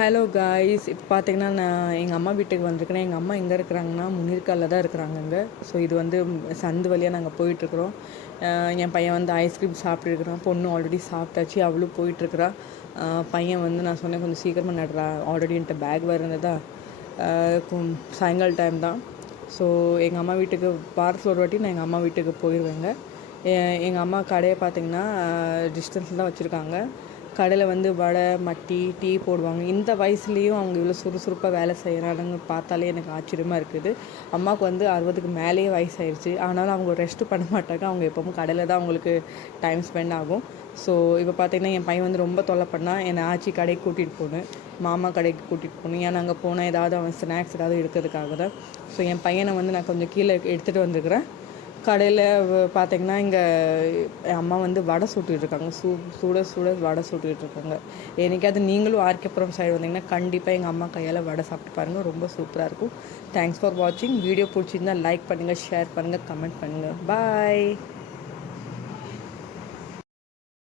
Hello guys, இப்போ பார்த்தீங்கன்னா நான் எங்கள் அம்மா வீட்டுக்கு வந்திருக்கேன். எங்கள் அம்மா எங்கே இருக்கிறாங்கன்னா முனீர்காலில் தான் இருக்கிறாங்க அங்கே. ஸோ இது வந்து சந்து வழியாக நாங்கள் போயிட்டுருக்குறோம். என் பையன் வந்து ஐஸ்கிரீம் சாப்பிட்டுருக்குறான். பொண்ணு ஆல்ரெடி சாப்பிட்டாச்சு, அவளும் போயிட்டுருக்குறா. பையன் வந்து நான் சொன்னேன் கொஞ்சம் சீக்கிரமாக நடுறா, ஆல்ரெடி என்கிட்ட பேக் வேறு இருந்ததா. சாயங்கால டைம் தான். ஸோ எங்கள் அம்மா வீட்டுக்கு வாரத்தில் ஒரு வாட்டி நான் எங்கள் அம்மா வீட்டுக்கு போயிடுவேங்க. எங்கள் அம்மா கடையை பார்த்திங்கன்னா டிஸ்டன்ஸில் தான் வச்சுருக்காங்க. கடையில் வந்து வடை, மட்டி, டீ போடுவாங்க. இந்த வயசுலேயும் அவங்க இவ்வளோ சுறுசுறுப்பாக வேலை செய்கிறாங்க பார்த்தாலே எனக்கு ஆச்சரியமாக இருக்குது. அம்மாவுக்கு வந்து 60க்கு மேலேயே வயசாயிருச்சு. ஆனாலும் அவங்க ரெஸ்ட்டு பண்ண மாட்டாங்க. அவங்க எப்பவும் கடையில் தான் அவங்களுக்கு டைம் ஸ்பெண்ட் ஆகும். ஸோ இப்போ பார்த்திங்கன்னா என் பையன் வந்து ரொம்ப தொல்லை பண்ணால் என்னை ஆச்சி கடைக்கு கூட்டிகிட்டு போகணும், மாமா கடைக்கு கூட்டிகிட்டு போகணும். ஏன்னா அங்கே போனால் ஏதாவது அவன் ஸ்நாக்ஸ் ஏதாவது எடுக்கிறதுக்காக தான். ஸோ என் பையனை வந்து நான் கொஞ்சம் கீழே எடுத்துகிட்டு வந்துருக்கிறேன். கடையில் பார்த்திங்கன்னா இங்கே அம்மா வந்து வடை சுட்டுக்கிட்டுருக்காங்க. சுட சுட வடை சுட்டுக்கிட்டுருக்காங்க. என்னைக்காவது நீங்களும் ஆர்கேபுரம் சைடு வந்தீங்கன்னா கண்டிப்பாக எங்கள் அம்மா கையால் வடை சாப்பிட்டு பாருங்கள், ரொம்ப சூப்பராக இருக்கும். தேங்க்ஸ் ஃபார் வாட்சிங். வீடியோ பிடிச்சிருந்தால் லைக் பண்ணுங்கள், ஷேர் பண்ணுங்கள், கமெண்ட் பண்ணுங்கள். பாய்.